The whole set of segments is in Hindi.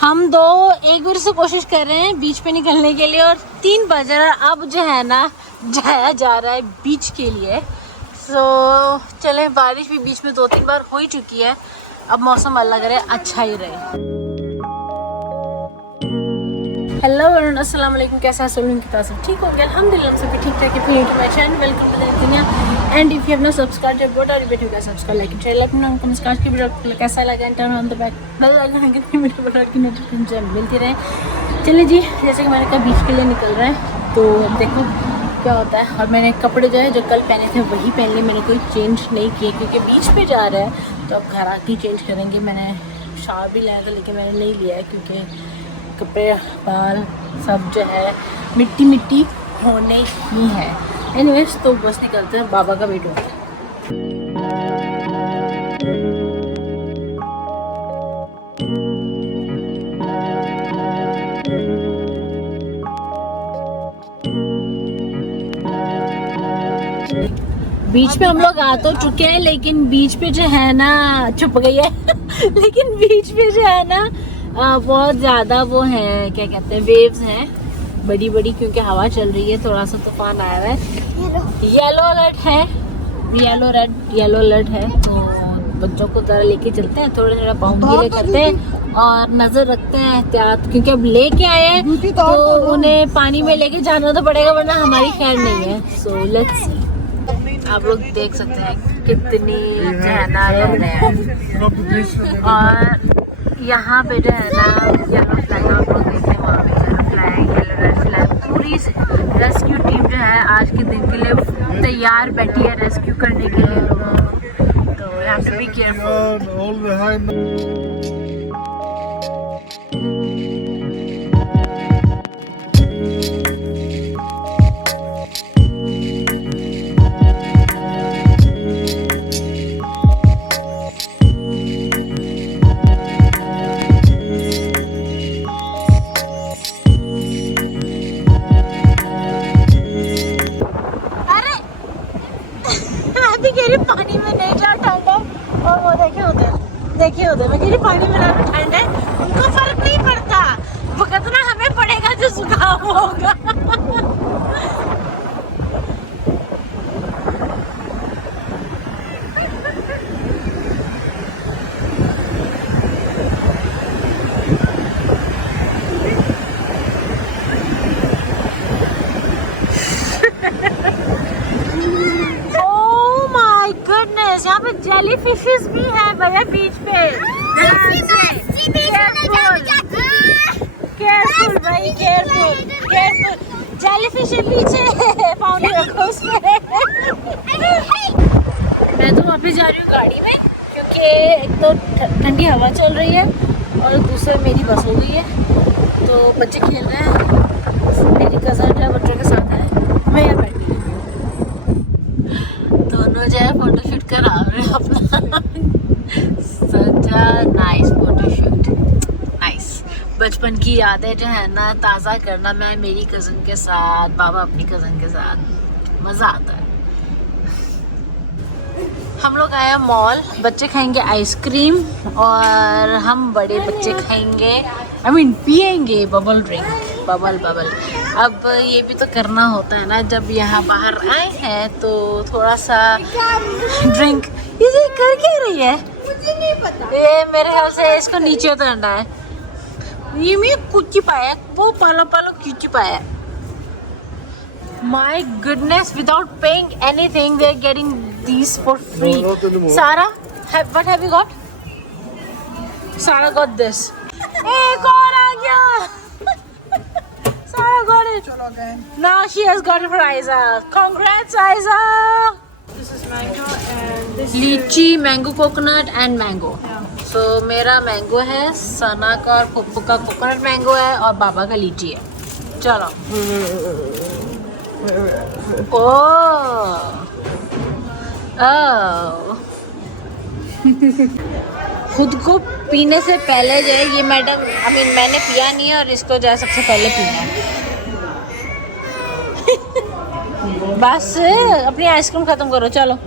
हम दो एक बार से कोशिश कर रहे हैं बीच पे निकलने के लिए और 3 बज रहा है। अब जो है ना जाया जा रहा है बीच के लिए। सो चलें, बारिश भी बीच में 2-3 बार हो ही चुकी है। अब मौसम अलग रहे, अच्छा ही रहे। हेलो अस्सलाम वालेकुम, कैसा है सोलून की तासीफ? ठीक हो गया अल्हम्दुलिल्लाह, सभी ठीक ठाक है। फिर to my channel, welcome to the दुनिया। And if you have not subscribed your boat or you better subscribe like channel अपना उनको सब्सक्राइब की वीडियो कैसा लगा and turn on the back bell icon कि मेरे वीडियो की नोटिफिकेशन मिलती रहे। चलिए जी, जैसे कि मैंने कहा बीच के लिए निकल रहा है, तो अब देखो क्या होता है। और मैंने कपड़े जो है जो कल पहने थे वही पहन लिए, मैंने कोई चेंज नहीं किए क्योंकि बीच पे जा रहा है तो अब घर आके चेंज करेंगे। मैंने शावर भी लाया था लेकिन मैंने नहीं लिया है क्योंकि कपड़े बाल सब जो है मिट्टी मिट्टी होने ही है। एनीवेज, तो बस निकलते हैं, बाबा का वेट होता है। बीच पे हम लोग आ तो चुके हैं लेकिन बीच पे जो है ना छुप गई है लेकिन बीच पे जो है ना बहुत ज़्यादा वो है, क्या कहते हैं, वेव्स हैं बड़ी बड़ी, क्योंकि हवा चल रही है, थोड़ा सा तूफान आया हुआ है। येलो अलर्ट है, येलो अलर्ट है। तो बच्चों को ज़रा लेके चलते हैं, थोड़ा थोड़ा पाँव गीले करते हैं और नज़र रखते हैं एहतियात, क्योंकि अब लेके आए हैं तो उन्हें पानी में लेके जाना तो पड़ेगा वरना हमारी खैर नहीं है। So let's see. आप लोग देख सकते हैं कितनी जो है ना लोग हैं और यहाँ पे जो है ना येलो फ्लैग आप लोग देखते हैं, वहाँ पे yellow flag, yellow red flag, पूरी रेस्क्यू टीम जो है आज के दिन के लिए तैयार बैठी है रेस्क्यू करने के लिए लोगों को। तो we have to be careful. पानी में नहीं जा ठंड है, और वो देखिए उधर मैं कह रही पानी में ना ठंड है, उनको फर्क नहीं पड़ता, भुगतना हमें पड़ेगा जो जुकाम होगा। यहाँ पे जेली फिशेस भी है भैया बीच पे। केयरफुल भाई, केयरफुल। जेली फिश पीछे पानी रखो उसमें। मैं तो वापस जा रही हूँ गाड़ी में क्योंकि एक तो ठंडी हवा चल रही है और दूसरा मेरी बस हो गई है, तो बच्चे खेल रहे हैं। मेरी कज़न जो है बच्चों के साथ है, मैं यहाँ बैठी हूँ, दोनों जो है फोटोशूट करा रहे हैं अपना। सच अ नाइस फोटोशूट, नाइस। बचपन की यादें जो है ना ताज़ा करना, मैं मेरी कज़न के साथ, बाबा अपनी कज़न के साथ, मज़ा आता है। हम लोग आए मॉल, बच्चे खाएंगे आइसक्रीम और हम बड़े बच्चे खाएंगे पिएंगे बबल ड्रिंक, बबल। अब ये भी तो करना होता है ना, जब यहाँ बाहर आए हैं तो थोड़ा सा ड्रिंक। ये कर क्या रही है मुझे नहीं पता, ये मेरे ख्याल से इसको नीचे उतरना है। ये मैं कुछ पाया, वो पालो कुछ पाया। My goodness, without paying anything, they're getting these for free. No, not anymore. Sarah, what have you got? Sarah got this. एक और आ गया। Sarah got it. चलो गए। Now she has got it for Aiza. Congrats, Aiza. This is mango and this लीची, mango, coconut and mango. So मेरा मैंगो है, सना का और पप्पू का कोकोनट मैंगो है और बाबा का लीची है। चलो। खुद को पीने से पहले जो है ये मैडम, मैंने पिया नहीं है और इसको जो है सबसे पहले पीना है। बस अपनी आइसक्रीम खत्म करो, चलो।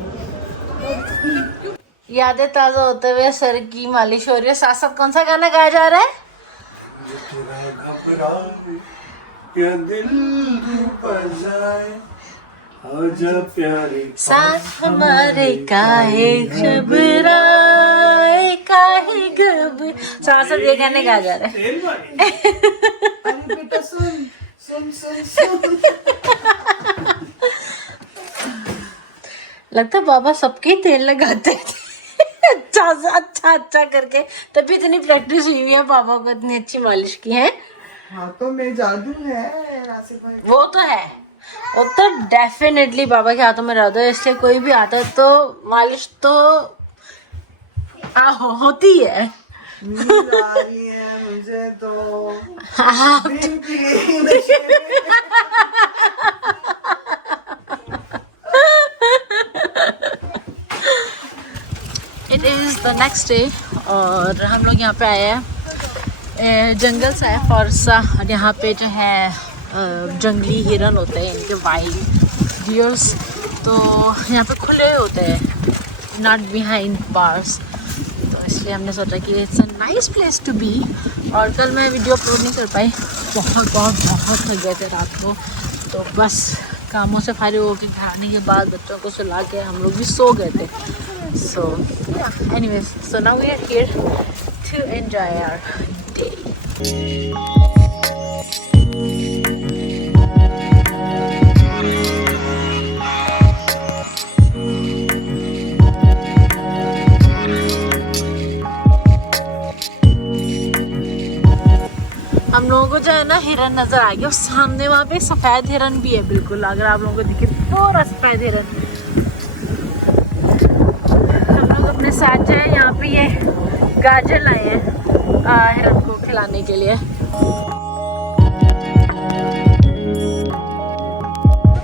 यादें ताज़ा होते हुए सर की मालिश हो रही है। साथ साथ कौन सा गाना गाया जा रहा है? घबराए या दिल पर जाए आजा प्यारे साथ हमारे काहे घबराए काहे सब ये गाने गा जा रहे हैं। अरे बेटा सुन सुन सुन सुन। लगता है बाबा सबके तेल लगाते थे अच्छा करके, तभी इतनी प्रैक्टिस हुई है बाबा को, इतनी अच्छी मालिश की है। हाथों में जादू है राशिद भाई। वो तो है, वो तो डेफिनेटली बाबा के हाथों में रहता है, इसलिए कोई भी आता है तो मालिश तो होती है। नींद आ रही है मुझे तो। It is the next day और हम लोग यहाँ पे आए हैं, जंगल सा है फॉरेस्ट और यहाँ पे जो है जंगली हिरन होते हैं, इनके वाइल्ड डियर्स, तो यहाँ पे खुले होते हैं, नॉट बिहाइंड बार्स, तो इसलिए हमने सोचा कि it's a nice place to be. और कल मैं वीडियो अपलोड नहीं कर पाई, बहुत थक गए थे रात को, तो बस कामों से फारिग होकर घर आने के बाद बच्चों को सुला के हम लोग भी सो गए थे। So yeah, anyways, so now we are here to enjoy our day. हम लोगों को जो है ना हिरन नजर आ गया, सामने वहाँ पे सफेद हिरन भी है, बिल्कुल अगर आप लोगों को दिखे पूरा सफेद हिरन। अपने साथ जो है यहाँ पे ये गाजर लाए हैं हिरन को खिलाने के लिए।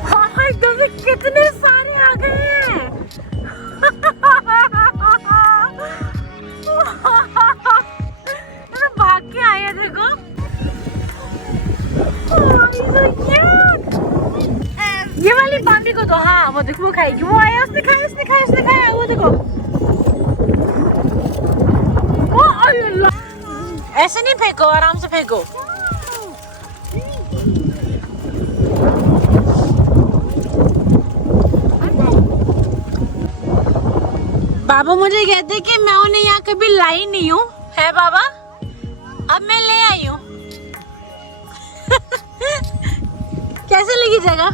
हाँ एकदम से कितने सारे आ गए हैं। भाग के आए हैं देखो। ये वाली बांबी को तो हाँ वो देखो वो खाएगी, वो आया उसने खाया वो देखो। ऐसे नहीं फेंको, आराम से फेंको। बाबा मुझे कहते कि मैं उन्हें यहाँ कभी लाई नहीं हूँ, है बाबा? अब मैं ले आई हूँ। कैसे लगी जगह?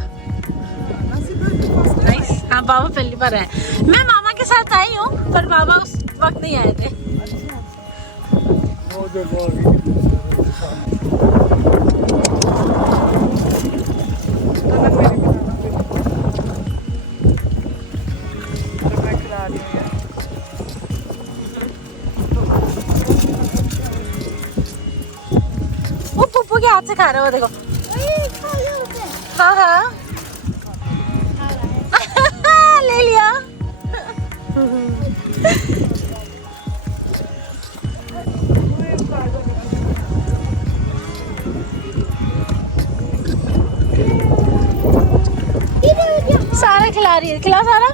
नाइस। हाँ बाबा पहली बार आए, मैं मामा के साथ आई हूँ पर बाबा उस वक्त नहीं आए थे। वो पप्पू के हाथ से खा रहे हो देखो। हाँ ले लिया। सारा खिला रही है, खिला सारा।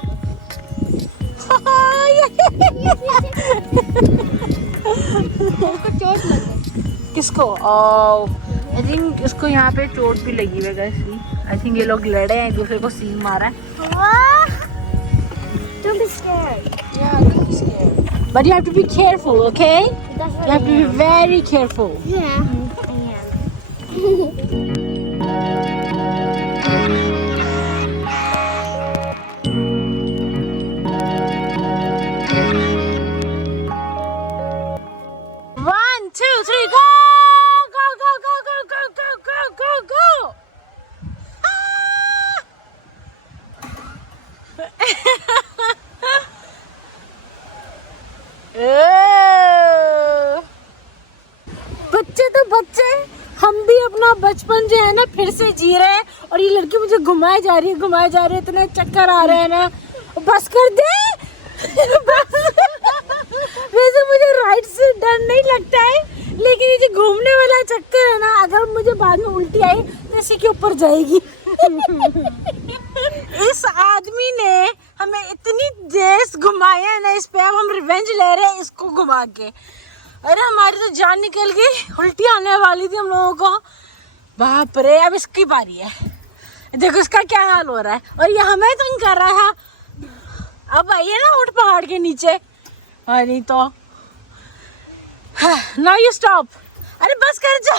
चोट लगी किसको? आई थिंक इसको यहाँ पे चोट भी लगी हुई है। आई थिंक ये लोग लड़े हैं, एक दूसरे को सीन मारा है। Don't be scared. Yeah, don't be scared. But you have to be careful, okay? That's what You have to be very careful. Yeah, I am. One, two, three, go! Go, go, go, go, go, go, go, go, go! बच्चे तो बच्चे, हम भी अपना बचपन जो है ना फिर से जी रहे हैं। और ये लड़की मुझे घुमाए जा रही है, इतने चक्कर आ रहे हैं ना। बस कर दे। वैसे मुझे राइड से डर नहीं लगता है, लेकिन ये जो घूमने वाला चक्कर है ना, अगर मुझे बाद में उल्टी आई तो इसी के ऊपर जाएगी। इस आदमी ने हमें इतनी देर घुमाया है ना, इस पे अब हम रिवेंज ले रहे हैं इसको घुमा के। अरे हमारी तो जान निकल गई, उल्टी आने वाली थी हम लोगों को। बाप रे, अब इसकी बारी है। देखो इसका क्या हाल हो रहा है, और ये हमें तंग कर रहा है। अब आइए ना ऊंट पहाड़ के नीचे, और नहीं तो नाउ यू स्टॉप। अरे बस कर जा।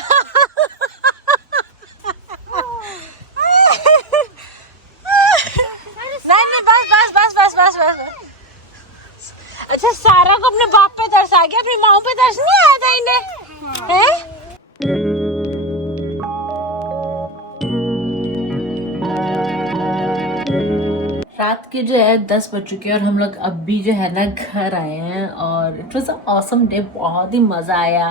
नहीं बस बस बस बस बस बस। अच्छा, सारा को अपने बाप पे तरस आ गया, अपनी माँ पे तरस नहीं आया था इन्हें, हैं? रात के जो है 10 बज चुके हैं और हम लोग अभी जो है ना घर आए हैं। और इट वॉज ऑसम डे, बहुत ही मज़ा आया।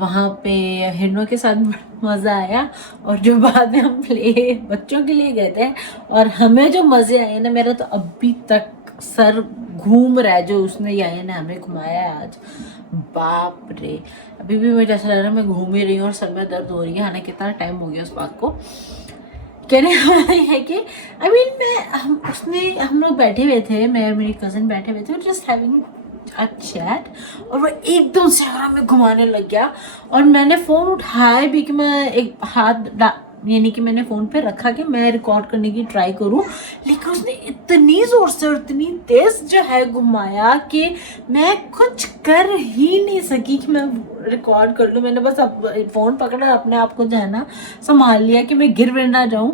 वहाँ पे हिरणों के साथ मज़ा आया। और जो बाद में हम प्ले बच्चों के लिए गए थे और हमें जो मज़े आए ना, मेरा तो अभी तक सर घूम रहा है जो उसने याया ने हमें घुमाया है आज। बाप रे, अभी भी मुझे ऐसा लग रहा है मैं घूम ही रही हूँ और सर में दर्द हो रही है। हालांकि कितना टाइम हो गया उस बात को। कहने वाला है कि हम लोग बैठे हुए थे, मैं और मेरी कज़न बैठे हुए थे, जस्ट हैविंग अ चैट, और वो एकदम से हमें घुमाने लग गया। और मैंने फ़ोन उठाया भी कि मैं एक हाथ यानी कि मैंने फ़ोन पे रखा कि मैं रिकॉर्ड करने की ट्राई करूं, लेकिन उसने इतनी ज़ोर से और इतनी तेज़ जो है घुमाया कि मैं कुछ कर ही नहीं सकी कि मैं रिकॉर्ड कर लूं। मैंने बस अब फ़ोन पकड़ा, अपने आप को जो है ना संभाल लिया कि मैं गिर विर ना जाऊं।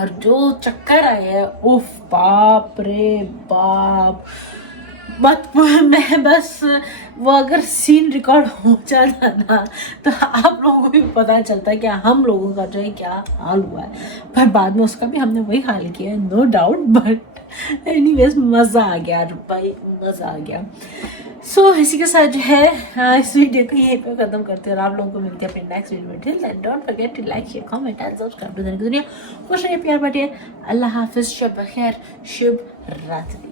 और जो चक्कर आए हैं, उफ बाप रे बाप, मैं बस वो अगर सीन रिकॉर्ड हो जाता ना तो आप लोगों को भी पता चलता है कि हम लोगों का जो है क्या हाल हुआ है। पर बाद में उसका भी हमने वही हाल किया, नो डाउट। बट एनीवेज मज़ा आ गया भाई, मज़ा आ गया। सो इसी के साथ जो है इस वीडियो को यहीं पे ख़त्म करते हैं और आप लोगों को मिलते हैं अपने नेक्स्ट वीडियो में। Till then don't forget to like, share, comment and subscribe to Duniya. खुश रहिए, प्यार बांटिए। अल्लाह हाफिज़, शब बखैर, शुभ रात्रि।